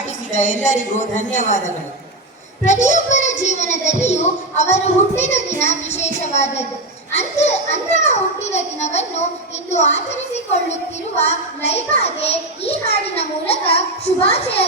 ಹಾಡಿಸಿದ ಎಲ್ಲರಿಗೂ ಧನ್ಯವಾದಗಳು. ಪ್ರತಿಯೊಬ್ಬರ ಜೀವನದಲ್ಲಿಯೂ ಅವರ ಹುಟ್ಟಿದ ದಿನ ವಿಶೇಷವಾದದ್ದು. ಅಂತಹ ಹುಟ್ಟಿದ ದಿನವನ್ನು ಇಂದು ಆಚರಿಸಿಕೊಳ್ಳುತ್ತಿರುವ ಲೈಬಾಗೆ ಈ ಹಾಡಿನ ಮೂಲಕ ಶುಭಾಶಯ